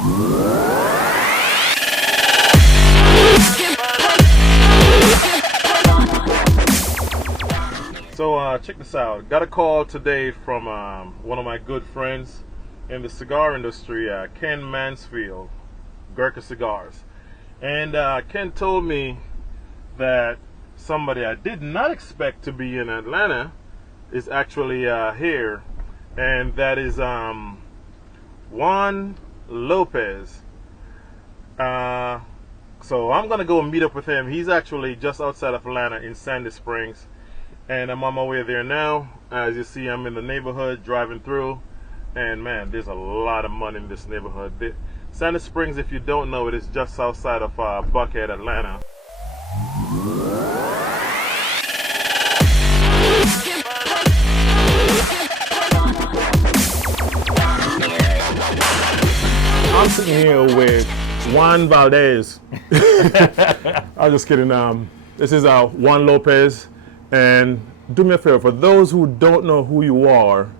So check this out. Got a call today from one of my good friends in the cigar industry, Ken Mansfield, Gurkha Cigars. And Ken told me that somebody I did not expect to be in Atlanta is actually here, and that is Juan Lopez. So I'm gonna go meet up with him. He's actually just outside of Atlanta in Sandy Springs, and I'm on my way there now. As you see, I'm in the neighborhood driving through, and man, there's a lot of money in this neighborhood. Sandy Springs, if you don't know it, is just outside of Buckhead, Atlanta. I'm sitting here with Juan Valdez. I'm just kidding. This is Juan Lopez. And do me a favor, for those who don't know who you are,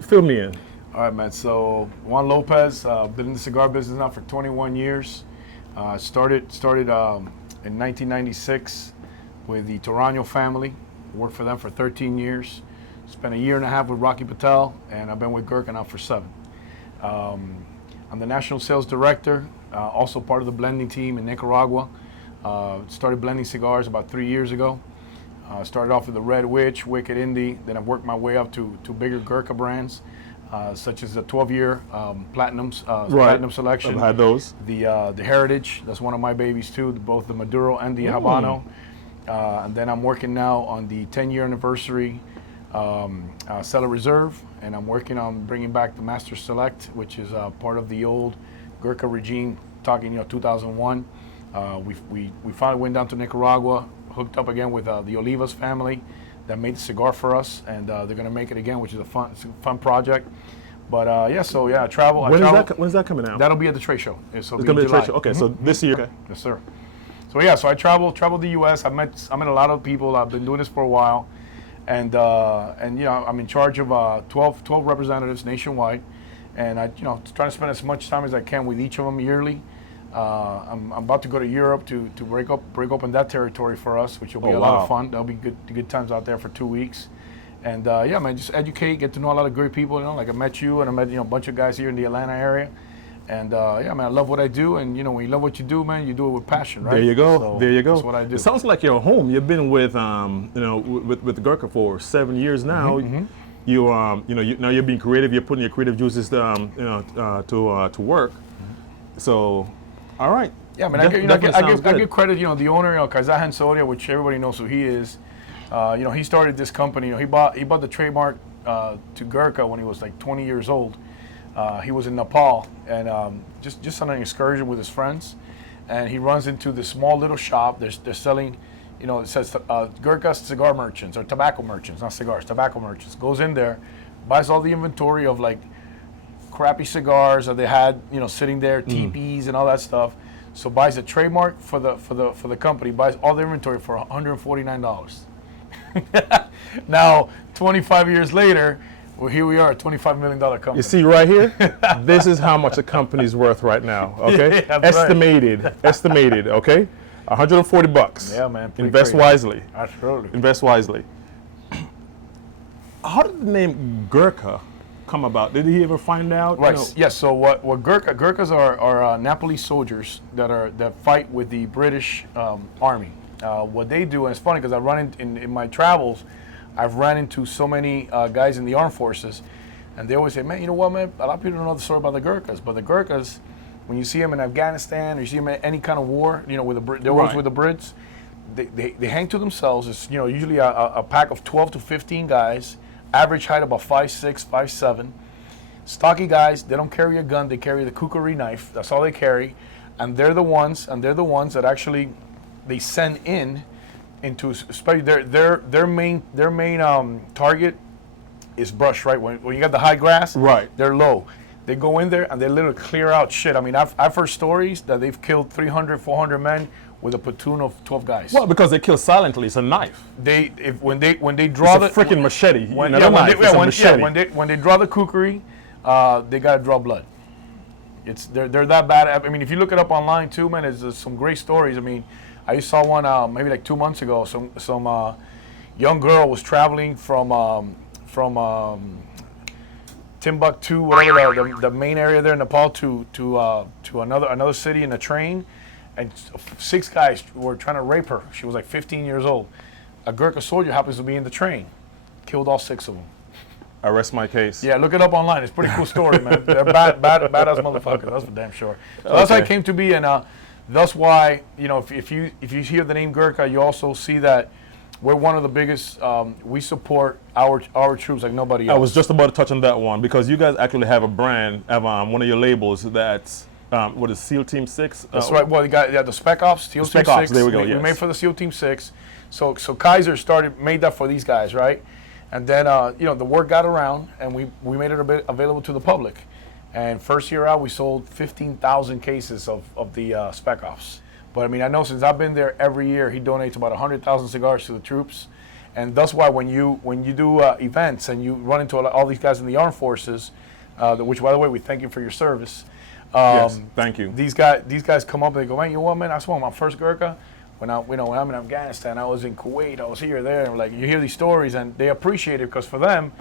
fill me in. All right, man. So Juan Lopez, been in the cigar business now for 21 years. Started in 1996 with the Torano family. Worked for them for 13 years. Spent a year and a half with Rocky Patel, and I've been with Gurkha now for 7. I'm the national sales director, also part of the blending team in Nicaragua. Started blending cigars about 3 years ago. Started off with the Red Witch, Wicked Indie, then I've worked my way up to bigger Gurkha brands, such as the 12-year Platinum Selection. I've had those. The Heritage, that's one of my babies too, both the Maduro and the Habano. And then I'm working now on the 10-year anniversary Cellar Reserve, and I'm working on bringing back the Master Select, which is part of the old Gurkha regime, talking 2001. We finally went down to Nicaragua, hooked up again with the Olivas family that made the cigar for us, and they're going to make it again, which is a fun project. But I travel. When's that coming out? That'll be at the trade show. It's going to be at the trade show. Okay, so this year. Okay. Yes, sir. So I traveled the U.S. I met a lot of people. I've been doing this for a while, and I'm in charge of 12 representatives nationwide, and I trying to spend as much time as I can with each of them yearly. I'm about to go to Europe to break open that territory for us, which will be a lot of fun. That'll be good times out there for 2 weeks, and just educate, get to know a lot of great people. Like I met you, and I met a bunch of guys here in the Atlanta area, and I love what I do, and when you love what you do, man, you do it with passion, right? There you go. So there you go. That's what I do. It sounds like you're home. You've been with with Gurkha for 7 years now. You now you're being creative. You're putting your creative juices to work. So. All right. Yeah, man. I give credit. The owner, Kaiza Hansoria, which everybody knows who he is. He started this company. He bought the trademark to Gurkha when he was like 20 years old. He was in Nepal and just on an excursion with his friends, and he runs into this small little shop. They're selling, it says Gurkha cigar merchants or tobacco merchants, not cigars, tobacco merchants. Goes in there, buys all the inventory of like crappy cigars that they had, sitting there, teepees and all that stuff. So buys a trademark for the company, buys all the inventory for $149. Now, 25 years later, well, here we are, a $25 million company. You see right here, this is how much a company's worth right now. Okay, Yeah, estimated. Okay, $140. Yeah, man. Invest crazy. wisely. Absolutely. Invest wisely. How did the name Gurkha come about? Did he ever find out? Right. Yes. So what Gurkhas are Nepalese soldiers that fight with the British Army. What they do, and it's funny because I run in my travels, I've ran into so many guys in the armed forces, and they always say, man, you know what, man? A lot of people don't know the story about the Gurkhas, but the Gurkhas, when you see them in Afghanistan or you see them in any kind of war, with they're always with the Brits, they hang to themselves. It's usually a pack of 12 to 15 guys. Average height about 5'6", 5'7". Stocky guys. They don't carry a gun. They carry the kukri knife. That's all they carry, and they're the ones that actually they send into, especially their main target is brush. Right when you got the high grass, right, they're low. They go in there and they literally clear out shit. I mean, I've heard stories that they've killed 300, 400 men with a platoon of 12 guys. Well, because they kill silently. It's a knife. When they draw it's a freaking machete. When they draw the kukri, they gotta draw blood. They're that bad. I mean, if you look it up online too, man, there's some great stories. I mean, I saw one maybe like 2 months ago. Some young girl was traveling from Timbuktu, whatever the main area there in Nepal, to another city in a train, and 6 guys were trying to rape her. She was like 15 years old. A Gurkha soldier happens to be in the train, killed all 6 of them. I rest my case. Yeah, look it up online. It's a pretty cool story, man. They're badass motherfuckers. That's for damn sure. So that's how it came to be, and that's why, you know, if you hear the name Gurkha, you also see that we're one of the biggest. We support our troops like nobody else. I was just about to touch on that one because you guys actually have a brand, have one of your labels that's what is SEAL Team 6? That's right. Well, you got the Spec Ops, SEAL Team 6. There we go. We made for the SEAL Team 6. So Kaiser made that for these guys, right? And then you know, the word got around, and we made it available to the public. And first year out, we sold 15,000 cases of the Spec Ops. But I mean, I know since I've been there every year, he donates about 100,000 cigars to the troops, and that's why when you do events and you run into all these guys in the armed forces, which by the way we thank you for your service. Yes, thank you. These guys come up and they go, man, you know what, man? I smoked my first Gurkha when I'm in Afghanistan. I was in Kuwait. I was here, there. And like, you hear these stories and they appreciate it because for them,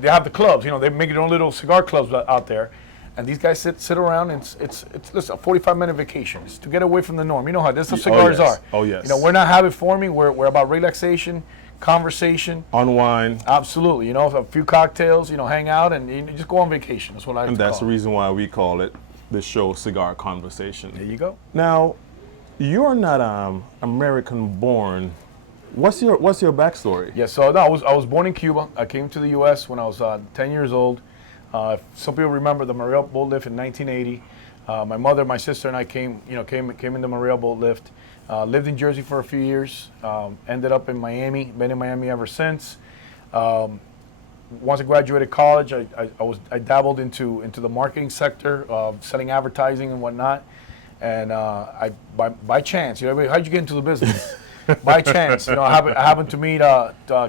they have the clubs. You know, they make their own little cigar clubs out there. And these guys sit around, and it's listen, a 45-minute vacation. It's to get away from the norm. You know how this cigars are. Oh, yes. You know, we're not habit forming. We're about relaxation, conversation. Unwind. Absolutely. You know, a few cocktails, you know, hang out, and you just go on vacation. That's what I like to call it. And that's the reason why we call it the show Cigar Conversation. There you go. Now, you're not American-born. What's your backstory? Yeah, so no, I was born in Cuba. I came to the U.S. when I was 10 years old. Some people remember the Mariel boat lift in 1980. My mother, my sister, and I came in the Mariel boat lift. Lived in Jersey for a few years. Ended up in Miami. Been in Miami ever since. Once I graduated college, I dabbled into the marketing sector, selling advertising and whatnot. And by chance, you know, how'd you get into the business? By chance, you know, I happened to meet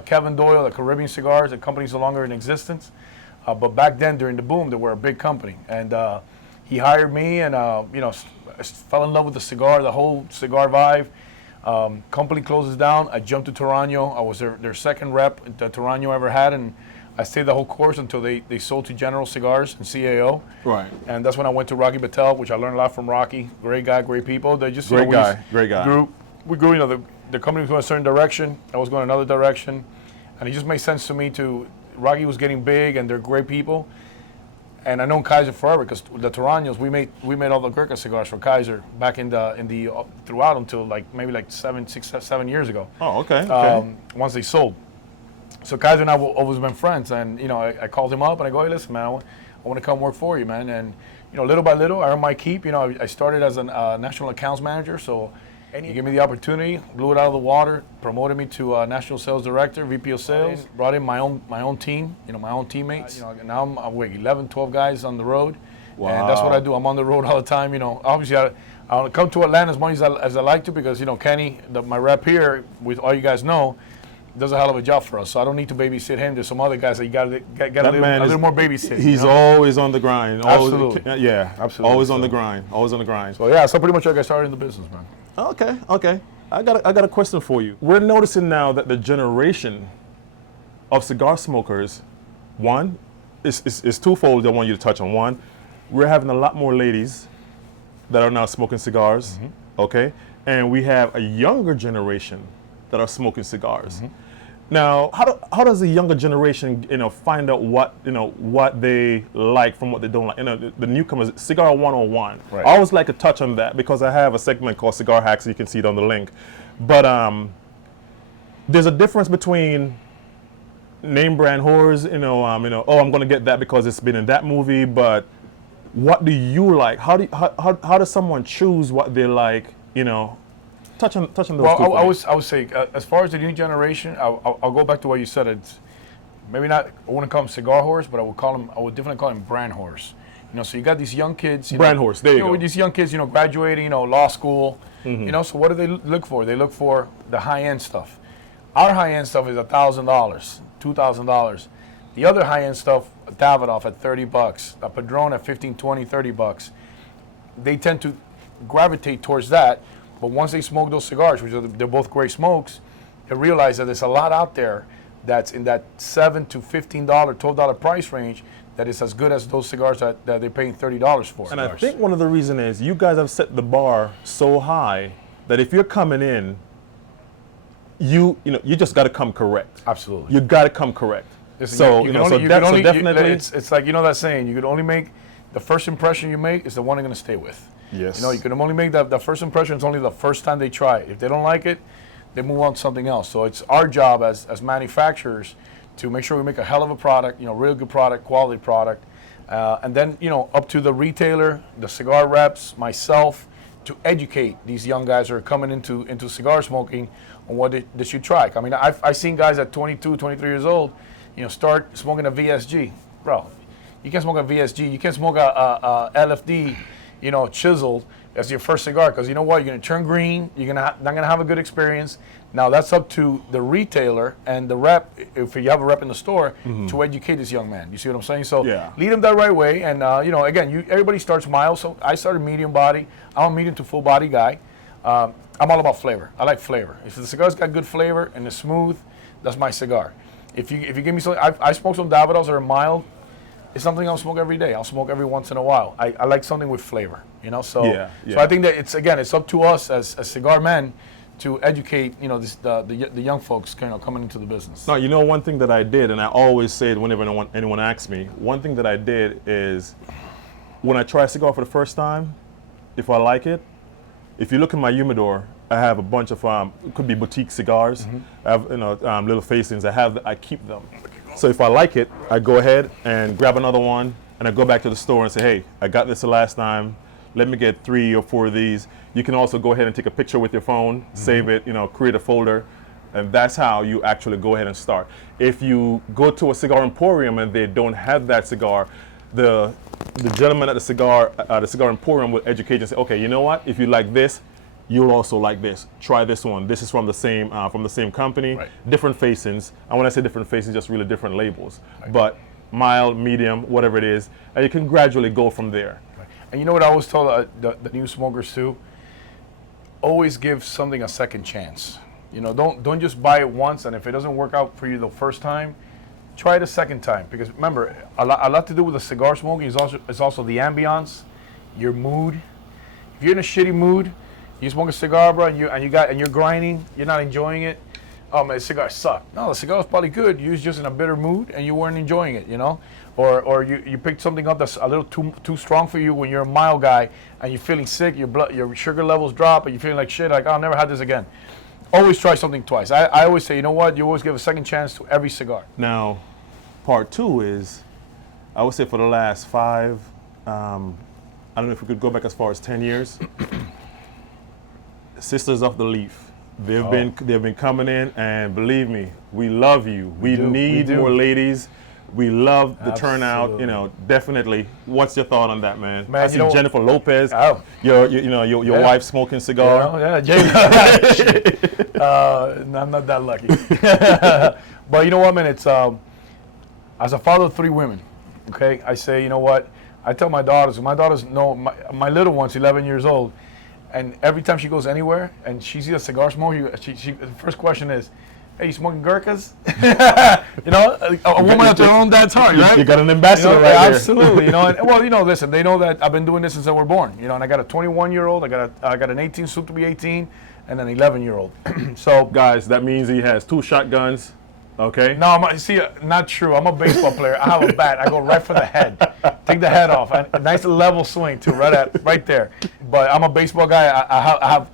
Kevin Doyle at Caribbean Cigars. The company's no longer in existence. But back then, during the boom, they were a big company, and he hired me, and you know, I fell in love with the cigar, the whole cigar vibe. Company closes down. I jumped to Toronto. I was their second rep that Toronto ever had, and I stayed the whole course until they sold to General Cigars and CAO. Right. And that's when I went to Rocky Patel, which I learned a lot from Rocky. Great guy, great people. They just great guy. We grew. You know, the company was going a certain direction. I was going another direction, and it just made sense to me to. Rocky was getting big, and they're great people. And I know Kaiser forever because the Torontos, we made all the Gurkha cigars for Kaiser back in the throughout until maybe 7 years ago. Oh, okay. Once they sold. So Kaiser and I have always been friends, and you know, I called him up and I go, hey, listen, man, I want to come work for you, man. And you know, little by little, I earned my keep. You know, I started as a national accounts manager, so. And he gave me the opportunity, blew it out of the water, promoted me to national sales director, VP of sales, brought in my own team, you know, my own teammates. You know, now I'm 11, 12 guys on the road. Wow. And that's what I do. I'm on the road all the time. You know, obviously I don't come to Atlanta as much as I like to because, you know, Kenny, my rep here, with all you guys know, does a hell of a job for us. So I don't need to babysit him. There's some other guys that you got to get a little more babysitting. He's always on the grind. Absolutely. Yeah, absolutely. Always on the grind. Always on the grind. So yeah, so pretty much I got started in the business, man. Okay. I got a question for you. We're noticing now that the generation of cigar smokers, one, is twofold. I want you to touch on. One, we're having a lot more ladies that are now smoking cigars. Mm-hmm. Okay, and we have a younger generation that are smoking cigars. Mm-hmm. Now, how does the younger generation, you know, find out what they like from what they don't like? You know, the newcomers, Cigar 101. Right. I always like to touch on that because I have a segment called Cigar Hacks. You can see it on the link. But there's a difference between name brand whores. Oh, I'm going to get that because it's been in that movie. But what do you like? How does someone choose what they like? You know. Touch on those two. Well, I would say, as far as the new generation, I'll go back to what you said. It's maybe not. I wouldn't call them cigar whores, but I would definitely call them brand whores. You know, so you got these young kids. Brand whores. There you go. These young kids, you know, graduating, you know, law school. Mm-hmm. You know, so what do they look for? They look for the high end stuff. Our high end stuff is $1,000, $2,000. The other high end stuff a Davidoff at $30, a Padron at 15, 20, $30. They tend to gravitate towards that. But once they smoke those cigars, which they're both great smokes, they realize that there's a lot out there that's in that $7 to $15, $12 price range that is as good as those cigars that they're paying $30 for. And I think one of the reasons is you guys have set the bar so high that if you're coming in, you just got to come correct. Absolutely. You got to come correct. Definitely. It's like, you know that saying, you could only make the first impression you make is the one they're going to stay with. Yes. You can only make the first impression is only the first time they try it. If they don't like it, they move on to something else. So it's our job as manufacturers to make sure we make a hell of a product, real good product, quality product. And then, up to the retailer, the cigar reps, myself, to educate these young guys who are coming into cigar smoking on what they should try. I mean, I've seen guys at 22, 23 years old, start smoking a VSG. Bro, you can't smoke a VSG. You can't smoke a LFD, chiseled as your first cigar, because you know what? You're going to turn green. You're not going to have a good experience. Now, that's up to the retailer and the rep, if you have a rep in the store, to educate this young man. You see what I'm saying? So lead him that right way. And, again, everybody starts mild. So I started medium body. I'm a medium to full body guy. I'm all about flavor. I like flavor. If the cigar's got good flavor and it's smooth, that's my cigar. If you give me something, I smoke some Davidoffs that are mild. It's something I'll smoke every day. I'll smoke every once in a while. I like something with flavor, So, so I think that it's up to us as cigar men to educate, the young folks, coming into the business. No, one thing that I did, and I always say it whenever anyone asks me, one thing that I did is when I try a cigar for the first time, if I like it, if you look in my humidor, I have a bunch of it could be boutique cigars. I have little facings. I keep them. So if I like it, I go ahead and grab another one, and I go back to the store and say, hey, I got this the last time. Let me get 3 or 4 of these. You can also go ahead and take a picture with your phone, save it, create a folder, and that's how you actually go ahead and start. If you go to a cigar emporium and they don't have that cigar, the gentleman at the cigar emporium will educate you and say, okay, you know what? If you like this, you'll also like this. Try this one. This is from the same company. Right. Different facings. And when I say different facings, just really different labels. Right. But mild, medium, whatever it is, and you can gradually go from there. Right. And you know what I always tell the new smokers too? Always give something a second chance. Don't just buy it once, and if it doesn't work out for you the first time, try it a second time. Because remember, a lot to do with the cigar smoking is also the ambiance, your mood. If you're in a shitty mood, you smoke a cigar, bro, and you're grinding, you're not enjoying it. Oh man, the cigar sucked. No, the cigar was probably good. You was just in a bitter mood and you weren't enjoying it, Or you picked something up that's a little too strong for you when you're a mild guy and you're feeling sick, your sugar levels drop, and you're feeling like shit, like, I'll never have this again. Always try something twice. I always say, you know what? You always give a second chance to every cigar. Now, part 2 is, I would say for the last 5, I don't know if we could go back as far as 10 years. Sisters of the Leaf. They've been coming in, and believe me, we love you. We need more ladies. We love the turnout. Definitely. What's your thought on that, man? I see Jennifer Lopez. Oh. Your wife smoking cigar. I'm not that lucky. But you know what, man? It's as a father of 3 women. Okay, I say, you know what? I tell my daughters know my little one's 11 year old. And every time she goes anywhere and she sees a cigar smoke, the first question is, hey, you smoking Gurkhas? A woman at their own dad's heart, right? You got an ambassador right there. Absolutely. Listen, they know that I've been doing this since they were born. And I got a 21-year-old, I got an 18, soon to be 18, and an 11-year-old. So, guys, that means he has 2 shotguns. Okay. No, not true. I'm a baseball player. I have a bat. I go right for the head. Take the head off. A nice level swing too, right there. But I'm a baseball guy. I have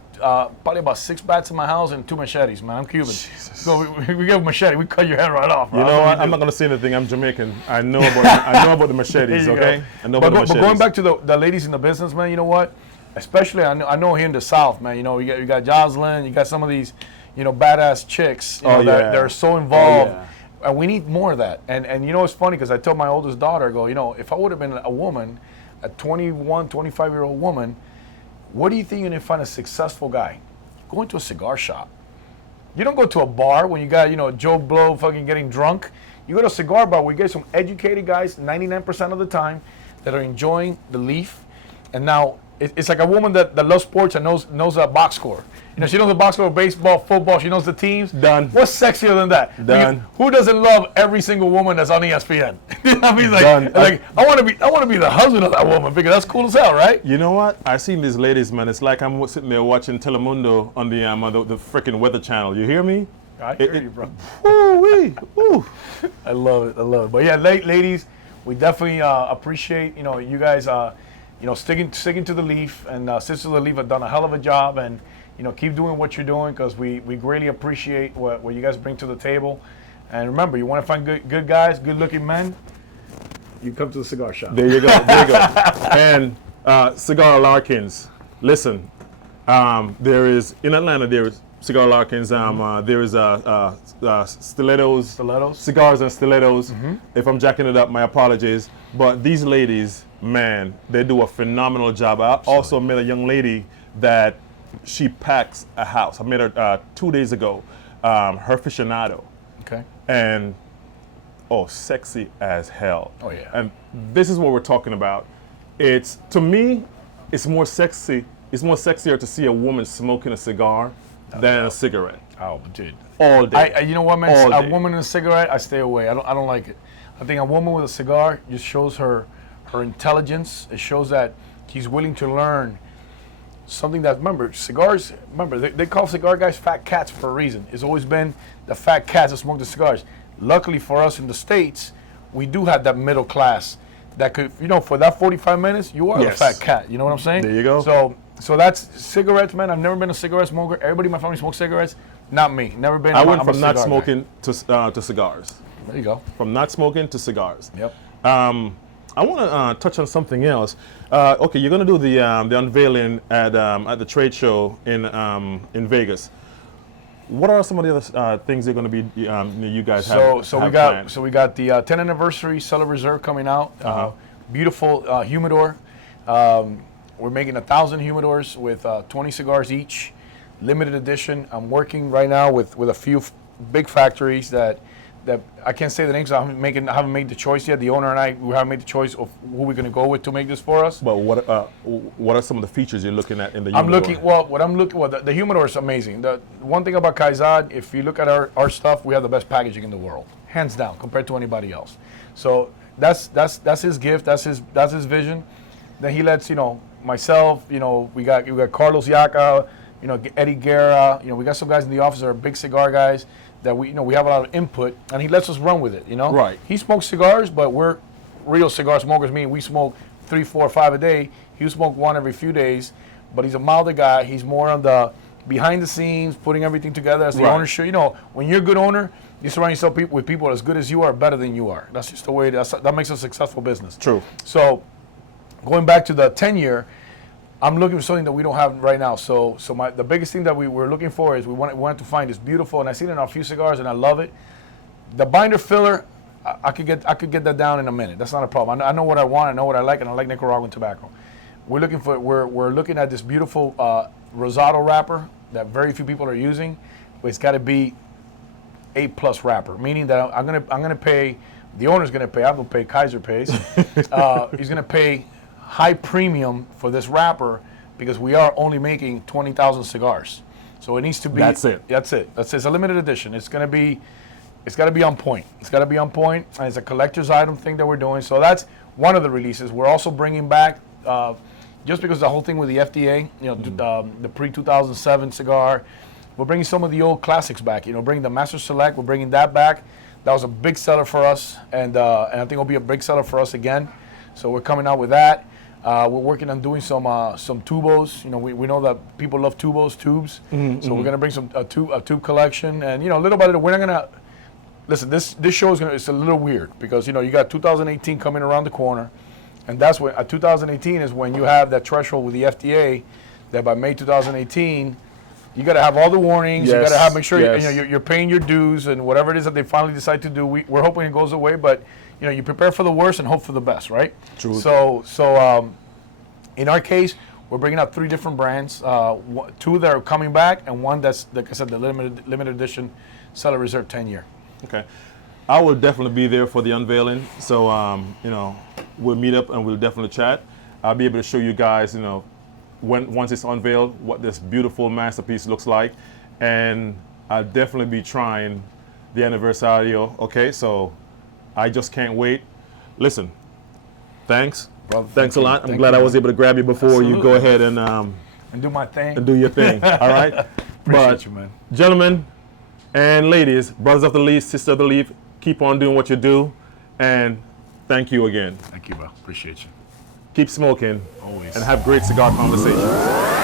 probably about 6 bats in my house and 2 machetes, man. I'm Cuban. Jesus. So we give a machete. We cut your head right off. You know what? I'm not gonna say anything. I'm Jamaican. I know about the machetes. Okay. I know about the machetes. But going back to the ladies in the business, man. You know what? Especially I know here in the South, man. You got Jocelyn. You got some of these. Badass chicks, that they're so involved. And we need more of that. And it's funny because I tell my oldest daughter, I go, if I would have been a woman, a 21, 25-year-old woman, what do you think you're going to find a successful guy? Go into a cigar shop. You don't go to a bar when you got, Joe Blow fucking getting drunk. You go to a cigar bar, we get some educated guys 99% of the time that are enjoying the leaf. And now it's like a woman that loves sports and knows a box score. You know, she knows the box score, baseball, football. She knows the teams. Done. What's sexier than that? Done. Who doesn't love every single woman that's on ESPN? You know what I mean? Like, Done. like I want to be the husband of that woman because that's cool as hell, right? You know what? I seen these ladies, man. It's like I'm sitting there watching Telemundo on the freaking Weather Channel. You hear me? I hear you, bro. Woo-wee, woo. I love it. But yeah, ladies, we definitely appreciate you guys sticking to the leaf, and Sisters of the Leaf have done a hell of a job, and keep doing what you're doing because we greatly appreciate what you guys bring to the table. And remember, you want to find good guys, good looking men, you come to the cigar shop. There you go. And Cigar Larkins. Listen, there is in Atlanta. There is Cigar Larkins. There is stilettos, cigars and stilettos. If I'm jacking it up, my apologies. But these ladies, man, they do a phenomenal job. I also met a young lady that she packs a house. I met her 2 days ago. Her aficionado. Okay. And sexy as hell. Oh yeah. And this is what we're talking about. To me, it's more sexy. It's more sexier to see a woman smoking a cigar than a cigarette. Oh, dude. All day. You know what, man? All A day. woman in a cigarette, I stay away. I don't like it. I think a woman with a cigar just shows her intelligence. It shows that she's willing to learn something that, cigars, they call cigar guys fat cats for a reason. It's always been the fat cats that smoke the cigars. Luckily for us in the States, we do have that middle class that could, for that 45 minutes, you are the fat cat. You know what I'm saying? There you go. So that's cigarettes, man. I've never been a cigarette smoker. Everybody in my family smokes cigarettes. Not me. Never been. I went from I'm a not cigar smoking to cigars. There you go. From not smoking to cigars. Yep. I want to touch on something else. Okay, you're going to do the unveiling at the trade show in Vegas. What are some of the other things you're going to be you guys have? So planned? we got the 10th anniversary Cellar Reserve coming out. Beautiful humidor. We're making 1,000 humidors with 20 cigars each, limited edition. I'm working right now with a few big factories that I can't say the names. I haven't made the choice yet. The owner and I, we haven't made the choice of who we're going to go with to make this for us. But what are some of the features you're looking at in the humidor? The humidor is amazing. The one thing about Kaizad, if you look at our stuff, we have the best packaging in the world, hands down, compared to anybody else. So that's his gift. That's his vision. Then he lets myself. We got Carlos Yaca, Eddie Guerra. We got some guys in the office that are big cigar guys that we have a lot of input, and he lets us run with it. Right. He smokes cigars, but we're real cigar smokers. Meaning we smoke 3, 4, 5 a day. He smoke one every few days, but he's a milder guy. He's more on the behind the scenes, putting everything together as the owner should. When you're a good owner, you surround yourself with people as good as you are, better than you are. That's just the way. That makes a successful business. True. So, going back to the 10-year, I'm looking for something that we don't have right now. So the biggest thing that we were looking for is we wanted to find this beautiful, and I seen it in a few cigars, and I love it. The binder filler, I could get that down in a minute. That's not a problem. I know what I want. I know what I like, and I like Nicaraguan tobacco. We're looking at this beautiful rosado wrapper that very few people are using, but it's got to be A+ wrapper, meaning that I'm gonna pay. The owner's gonna pay. I'm gonna pay. Kaiser pays. He's gonna pay high premium for this wrapper because we are only making 20,000 cigars. So it needs to be. That's it. It's a limited edition. It's got to be on point. And it's a collector's item thing that we're doing. So that's one of the releases. We're also bringing back, just because the whole thing with the FDA, the pre-2007 cigar, we're bringing some of the old classics back. Bringing the Master Select, we're bringing that back. That was a big seller for us, and I think it'll be a big seller for us again. So we're coming out with that. We're working on doing some tubos. We know that people love tubos, tubes. So we're gonna bring a tube collection, and little by little. We're not gonna listen. This show it's a little weird because you got 2018 coming around the corner, and that's when 2018 is when you have that threshold with the FDA that by May 2018 you got to have all the warnings. You got to make sure you're paying your dues and whatever it is that they finally decide to do. We're hoping it goes away, but you prepare for the worst and hope for the best, right? True. So in our case, we're bringing out 3 different brands. 2 that are coming back, and one that's, like I said, the limited edition Cellar Reserve 10-year. Okay. I will definitely be there for the unveiling. So, you know, we'll meet up and we'll definitely chat. I'll be able to show you guys, you know, once it's unveiled, what this beautiful masterpiece looks like. And I'll definitely be trying the Anniversario. Okay, so I just can't wait. Listen, thanks. Brother, thanks a lot. I'm Thank glad you, I was man. able to grab you before Absolutely. you go ahead and do my thing. do your thing. All right? Appreciate you, man. Gentlemen and ladies, brothers of the leaf, sisters of the leaf, keep on doing what you do. And thank you again. Thank you, bro. Appreciate you. Keep smoking. Always. And have great cigar conversations.